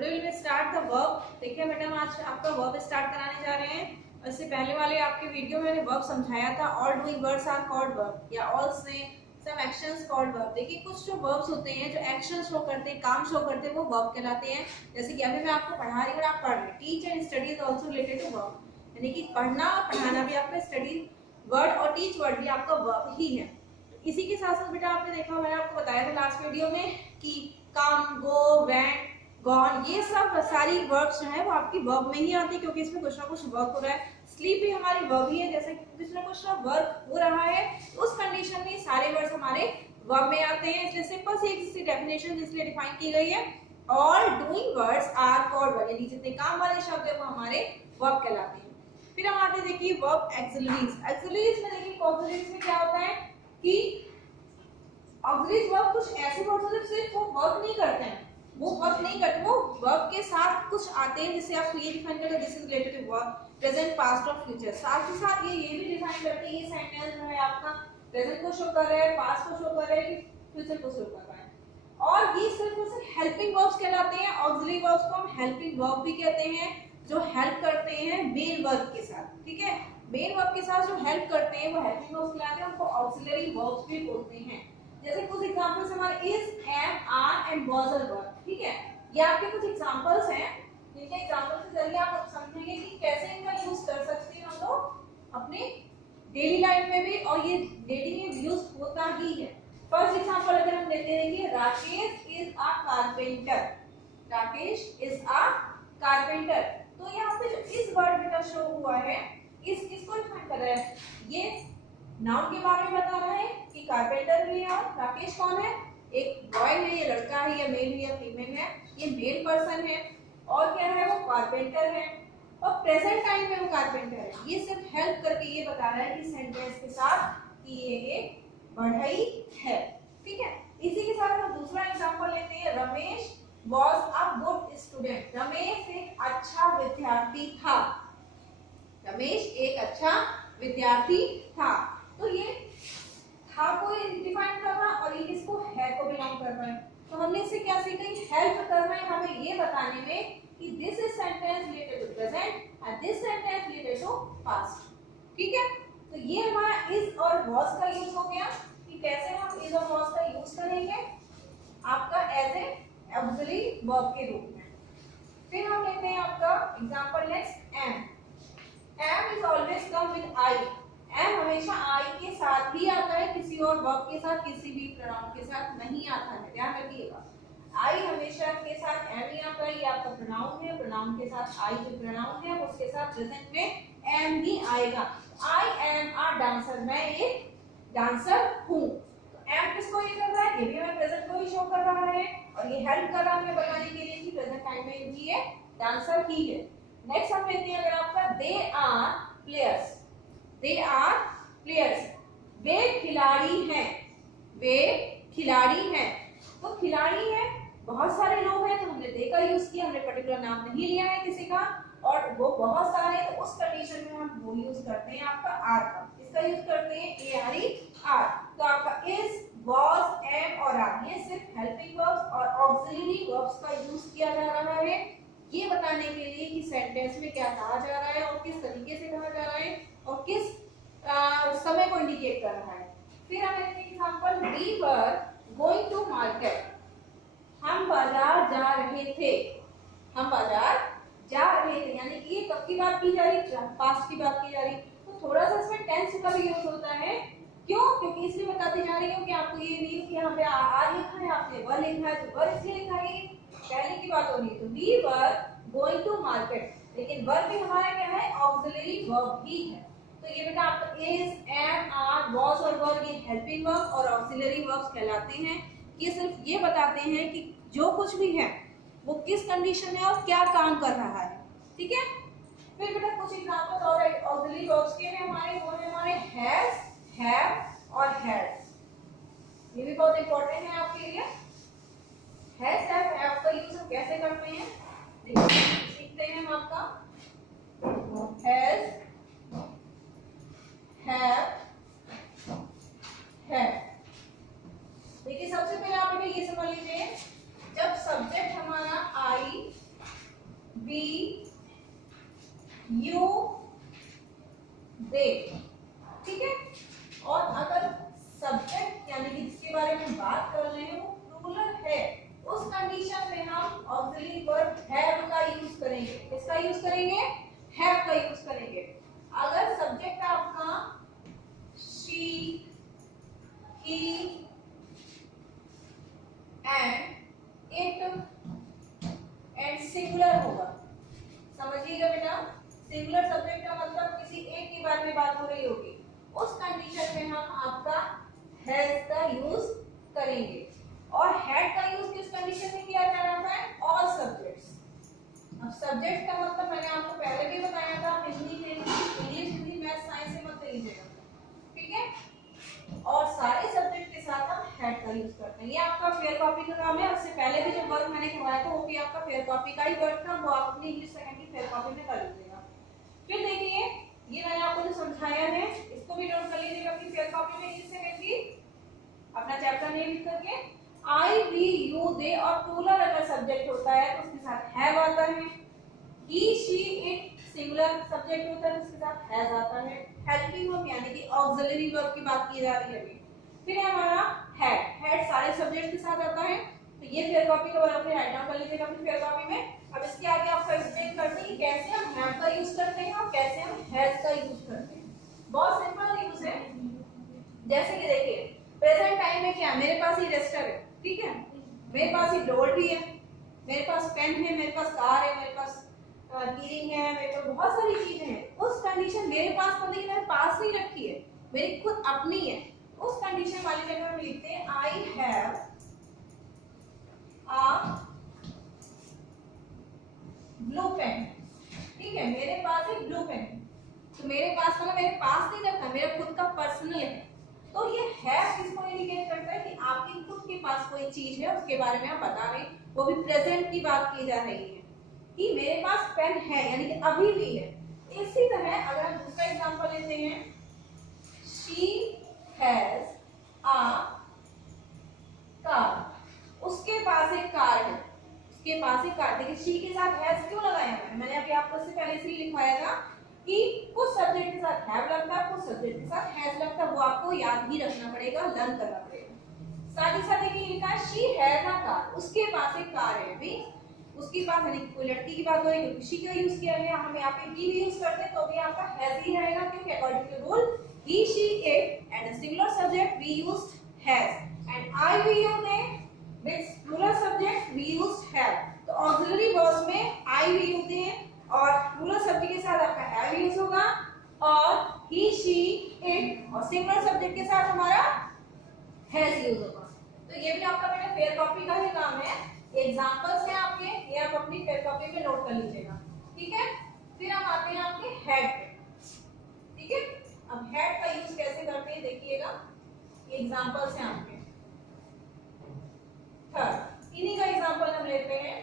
Today will start the verb. देखिए बेटा हम आज आपका वर्ब स्टार्ट कराने जा रहे हैं। इससे पहले वाले आपके वीडियो में मैंने वर्ब समझाया था, all doing words are called verb या ऑल से सम एक्शंस कॉल्ड वर्ब। देखिए कुछ जो वर्ब्स होते हैं, जो एक्शन शो करते हैं, काम शो करते हैं, वो वर्ब कहलाते हैं। जैसे कि अभी मैं आपको पढ़ा रही हूँ और आप पढ़ रहे हैं। Teach and study is also related to verb, यानी कि पढ़ना और पढ़ाना भी आपका स्टडी वर्ड और टीच वर्ड भी आपका वर्ब ही है। इसी के साथ साथ बेटा आपने देखा, मैंने आपको बताया था लास्ट वीडियो में कि कम, गो, वेंट, गॉन, ये सब सारी वर्ब्स जो है वो आपकी वर्ब में ही आती है, क्योंकि इसमें कुछ ना कुछ वर्क हो रहा है। स्लीप भी हमारी वर्ब ही है, जैसे कुछ ना कुछ वर्क हो रहा है, तो उस कंडीशन में सारे वर्ड्स हमारे वर्ब में आते हैं। इसलिए सिंपल सी डेफिनेशन जिसलिए डिफाइन की गई है, all doing words are called verb, यानी जितने काम वाले शब्द है वो हमारे वर्ब कहलाते हैं। फिर हम आते देखिए वर्ब एक्सिलरीज। एक्सिलरीज में देखिए ऑक्सिलरीज में क्या होता है कि ऑक्सिलरीज वर्ब कुछ ऐसे वर्ड्स होते हैं सिर्फ वो वर्क नहीं करते हैं, वो वर्क नहीं करते, वो वर्ब के साथ कुछ आते हैं। जिससे आपको ये डिफाइन करते हैं this is related to verb, present, past और फ्यूचर। साथ ही साथ ये भी डिफाइन करते हैं ये सेंटेंस जो है आपका प्रेजेंट को शो कर रहा है, पास्ट को शो कर रहा है कि फ्यूचर को शो कर रहा है। और ये सिर्फ और सिर्फ हेल्पिंग वर्ब्स कहलाते हैं। ऑक्सिलरी वर्ब्स को हम हेल्पिंग वर्ब भी कहते हैं, जो हेल्प करते हैं मेन वर्ब के साथ। ठीक है, मेन वर्ब के साथ जो हेल्प करते हैं वो हेल्पिंग वर्ब्स कहलाते हैं, उनको ऑक्सिलरी वर्ब्स भी बोलते हैं। जैसे कुछ एग्जांपल्स हमारे is, am, are and was are verb. ठीक है, ये आपके कुछ एग्जांपल्स हैं, जिनके एग्जांपल के जरिए आप समझेंगे कि कैसे इनका यूज कर सकते हैं हम लोग अपने डेली लाइफ में भी, और ये डेली में यूज होता ही है। फर्स्ट एग्जांपल अगर हम लेते हैं कि Rakesh is a carpenter. Rakesh is a carpenter. तो यहाँ पे जो इस वर्ड बेटा शो हुआ है, इस किसको डिफाइन कर रहा है? ये नाउन के बारे में बता रहा है कि कारपेंटर भी है। और राकेश कौन है? एक बॉय है, ये लड़का है, या मेल है या फीमेल है, ये मेल पर्सन है। और क्या है? वो कारपेंटर है, और प्रेजेंट टाइम में वो कारपेंटर है। ये सिर्फ हेल्प करके ये बता रहा है कि सेंटेंस के साथ कि ये एक बढ़ई है। ठीक है, इसी के साथ हम दूसरा एग्जांपल लेते हैं। Ramesh was a good student। Ramesh एक अच्छा विद्यार्थी था। रमेश एक अच्छा विद्यार्थी था। तो ये था को डिफाइन कर रहा और ये किसको है को बिलोंग कर रहा है। तो हमने इससे क्या सीखा? हेल्प कर रहे हैं हमें ये बताने में कि this is sentence related to present and this sentence related to past. ठीक है, तो ये हमारा इज और वाज का यूज हो गया कि कैसे हम इज और वाज का यूज करेंगे आपका एज ए ऑक्सिलरी वर्ब के रूप में। फिर हम लेते हैं आपका example next, am. Am is always come with I. Am हमेशा आई के साथ ही आता है, किसी और वर्ब के साथ, किसी भी प्रोनाउन के साथ नहीं आता है। ध्यान रखिएगा, आई हमेशा के साथ एम ही आता है। ये आपका प्रोनाउन है, प्रोनाउन के साथ आई जो प्रोनाउन है उसके साथ प्रेजेंट में एम ही आएगा। आई एम अ डांसर, मैं एक डांसर हूँ। तो एम किसको ये कर रहा है? ये भी हमें प्रेजेंट को ही शो कर रहा है, और ये हेल्प कर रहा है हमें बताने के लिए कि प्रेजेंट टाइम में भी ये डांसर ही है। नेक्स्ट हम लेते हैं अगर आपका they are players. They are players, वे खिलाड़ी हैं। वे खिलाड़ी हैं। तो खिलाड़ी हैं, बहुत सारे लोग हैं, तो हमने दे का यूज किया, हमने पर्टिकुलर नाम नहीं लिया है किसी का, और वो बहुत सारे, तो उस कंडीशन में हम वो यूज करते हैं आपका आर का। इसका यूज करते हैं ए आर ई आर। तो आपका इज, वाज, एम और आर, ये सिर्फ हेल्पिंग वर्ब्स और ऑक्सिलरी वर्ब्स का यूज किया जा रहा है ये बताने के लिए कि सेंटेंस में क्या कहा जा रहा है और किस तरीके से कहा जा रहा है और किस समय को इंडिकेट कर रहा है। फिर हम लेते हैं example, we were going to market. हम बाजार जा रहे थे। हम बाजार जा रहे थे, यानी कि ये कब की बात की जा रही है? पास्ट की बात की जा रही है। तो थोड़ा सा इसमें टेंस का भी यूज होता है। क्यों? क्योंकि इसलिए बताती जा रही हूँ कि आपको ये नहीं कि यहाँ पे आर लिखा है, आपने वर लिखा है, तो वर इसलिए लिखा है, पहले की बात होनी है। तो we were going to market, लेकिन वर्ब भी हमारा क्या है? ऑक्सिलरी वर्ब ही है। तो ये बेटा आपका इज, एम, आर, वाज और वर ये हेल्पिंग वर्ब और ऑक्सिलरी वर्ब्स कहलाते हैं। ये सिर्फ ये बताते हैं कि जो कुछ भी है वो किस कंडीशन में और क्या काम कर रहा है। ठीक है, फिर बेटा कुछ एग्जांपल्स और ऑक्सिलरी वर्ब्स के हैं हमारे, वो है हमारे हैज, हैव और हैड। ये भी बहुत इंपॉर्टेंट है आपके लिए। हैज, हैव, हैव का यूज हम कैसे करते हैं सीखते हैं हम आपका। Has, have, had. देखिए सबसे पहले आप ये समझ लीजिए, जब सब्जेक्ट हमारा आई दे, ठीक है। और अगर सब्जेक्ट यानी कि जिसके बारे में बात कर रहे हैं वो प्लूरल है, उस कंडीशन में हम ऑक्सिलरी वर्ब हैव का यूज करेंगे। किसका यूज करेंगे? हैव का यूज करेंगे। अगर सब्जेक्ट आपका she, he and it and singular होगा, समझिएगा बेटा। सिंगुलर सब्जेक्ट का मतलब किसी एक के बारे में बात हो रही होगी, उस कंडीशन में हम आपका हैज का यूज करेंगे। और हैड का यूज किस कंडीशन में किया जा रहा है? All subjects. अब सब्जेक्ट का मतलब मैंने आपको पहले भी बताया था, हिंदी, इंग्लिश, मैथ, साइंस से मत लीजिएगा, ठीक है। और सारे सब्जेक्ट के साथ हम हैड का यूज करते हैं। ये आपका फेयर कॉपी का काम है। उससे पहले भी जो वर्क मैंने करवाया था वो भी आपका फेयर कॉपी का ही वर्क था, वो आप अपनी इंग्लिश सेकंड की फेयर कॉपी में कर लीजिएगा। फिर देखिए, ये मैंने आपको जो समझाया है इसको भी नोट कर लीजिएगा अपनी फेयर कॉपी में, इंग्लिश सेकंड की, अपना चैप्टर नेम लिख करके। आई, वी, यू, दे और प्लूरल अगर सब्जेक्ट होता है तो उसके साथ हैव आता है। ही, शी, इट सिंगुलर सब्जेक्ट होता है तो उसके साथ हैज आता है। हेल्पिंग वर्ब यानी कि ऑक्सिलरी वर्ब की बात की जा रही है अभी। फिर है हमारा हैड। हैड सारे सब्जेक्ट के साथ आता है, तो ये फेयर कॉपी का वर्ब अपने राइट डाउन कर लीजिएगा अपनी फेयर कॉपी में। अब इसके आगे आपको एक्सप्लेन करते हैं कि कैसे हम हैव का यूज करते हैं और कैसे हम हैज का यूज करते हैं। बहुत सिंपल यूज है। जैसे कि देखिए, प्रेजेंट टाइम में क्या, मेरे पास ये रजिस्टर है, ठीक है, मेरे पास ये डोर भी है, मेरे पास पेन है, मेरे पास कार है, मेरे पास कीरिंग है, मेरे पास बहुत सारी चीजें हैं। उस कंडीशन मेरे पास मतलब कि मैंने पास नहीं रखी है, मेरी खुद अपनी है, उस कंडीशन वाली जगह हम लिखते हैं I have a blue pen, ठीक है, मेरे पास एक ब्लू पेन है। तो मेरे पास मतलब मेरे पास नहीं रखा, मेरा खुद का पर्सनल है। तो ये हैव किसको इंडिकेट करता है कि आपके खुद के पास कोई चीज है, उसके बारे में आप बता रहे, वो भी प्रेजेंट की बात की जा रही है कि मेरे पास पेन है, यानी कि अभी भी है। इसी तरह अगर हम दूसरा एग्जांपल लेते हैं, she has a car, उसके पास एक कार है, उसके पास एक कार। देखिए she के साथ has क्यों लगाया मैंने अभी आपको इससे पहले इसलिए लिखवाया था कि कुछ सब्जेक्ट के साथ have लगता है, कुछ सब्जेक्ट के साथ has लगता है, वो आपको याद ही रखना पड़ेगा, लर्न करना पड़ेगा। साथ ही साथ देखिए लिखा है she has a car, उसके पास एक कार है, भी उसके पास यानी कोई लड़की की बात हो रही है, किसी का यूज किया गया, हम यहाँ पे he भी यूज करते हैं तो भी आपका has ही रहेगा, क्योंकि according to rule he, she, it and a singular subject we used has, and I, we, you, they with plural subject we used have। तो ऑक्सिलरी वर्ब्स में I, we, you, they और plural subject के साथ आपका have use होगा, और he, she, it और singular subject के साथ हमारा has यूज होगा। तो ये भी आपका बेटा फेयर कॉपी का ही काम है, एग्जांपल्स हैं आपके, ये आप अपनी फेयर कॉपी में नोट कर लीजिएगा, ठीक है। फिर हम आते हैं आपके हेड पे, ठीक है। अब हेड का यूज कैसे करते हैं देखिएगा, ये एग्जांपल्स हैं आपके। थर्ड, इन्हीं का एग्जांपल हम लेते हैं।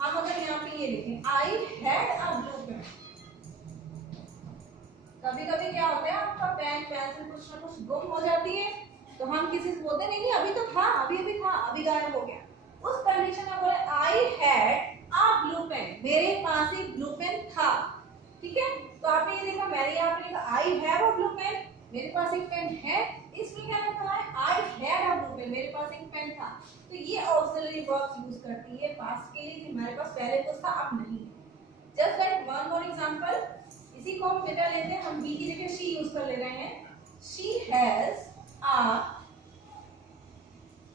हम अगर यहाँ पे ये लिखें I had a blue pen, कभी कभी क्या होता है आपका पेन पेंसिल कुछ ना कुछ गुम हो जाती है, तो हम किसी से बोलते नहीं अभी तो था, अभी अभी था, अभी गायब हो गया। उस कंडीशन में बोले I had a blue pen, मेरे पास एक ब्लू पेन था, ठीक है। तो आपने ये देखा, मैंने यहाँ पे लिखा I have a blue pen, मेरे पास एक पेन है, इसमें क्या लिखा है I had a blue pen, मेरे पास एक पेन था। तो ये ऑक्सिलरी वर्ब्स यूज करती है पास्ट के लिए कि हमारे पास पहले कुछ था अब नहीं है। Just like one more example, इसी को हम बेटा लेते हैं, हम बी की जगह शी यूज कर ले रहे हैं। शी हैज अ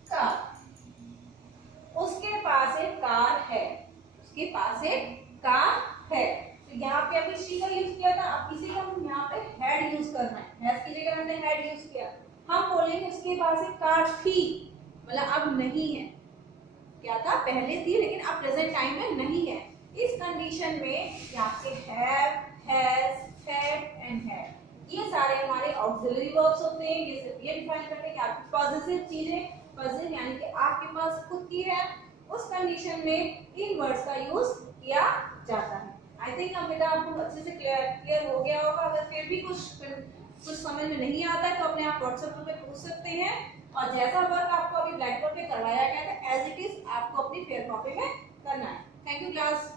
कार, उसके पास एक कार है, उसके पास एक कार है। तो यहाँ पे अभी शी का यूज किया था, अब इसी का हम यहाँ पे हैड यूज करना है, हैज की जगह हमने हैड यूज किया। हम बोलेंगे उसके पास एक कार थी, मतलब अब नहीं है, क्या था पहले थी लेकिन अब प्रेजेंट टाइम में नहीं है। इस कंडीशन में आपके have, has, had and had, ये सारे हमारे ऑक्सिलरी वर्ब्स होते हैं। ये सिर्फ ये डिफाइन करते हैं कि आपकी पॉजिटिव चीजें, पॉजिटिव यानी कि आपके पास खुद की है, उस कंडीशन में इन वर्ड्स का यूज किया जाता है। आई थिंक अब बेटा आपको अच्छे से क्लियर हो गया होगा। अगर फिर भी कुछ समझ में नहीं आता है तो अपने आप व्हाट्सएप पे पूछ सकते हैं, और जैसा वर्क आपको अभी ब्लैक बोर्ड पे करवाया गया था एज इट इज आपको अपनी फेयर कॉपी में करना है। Thank you class.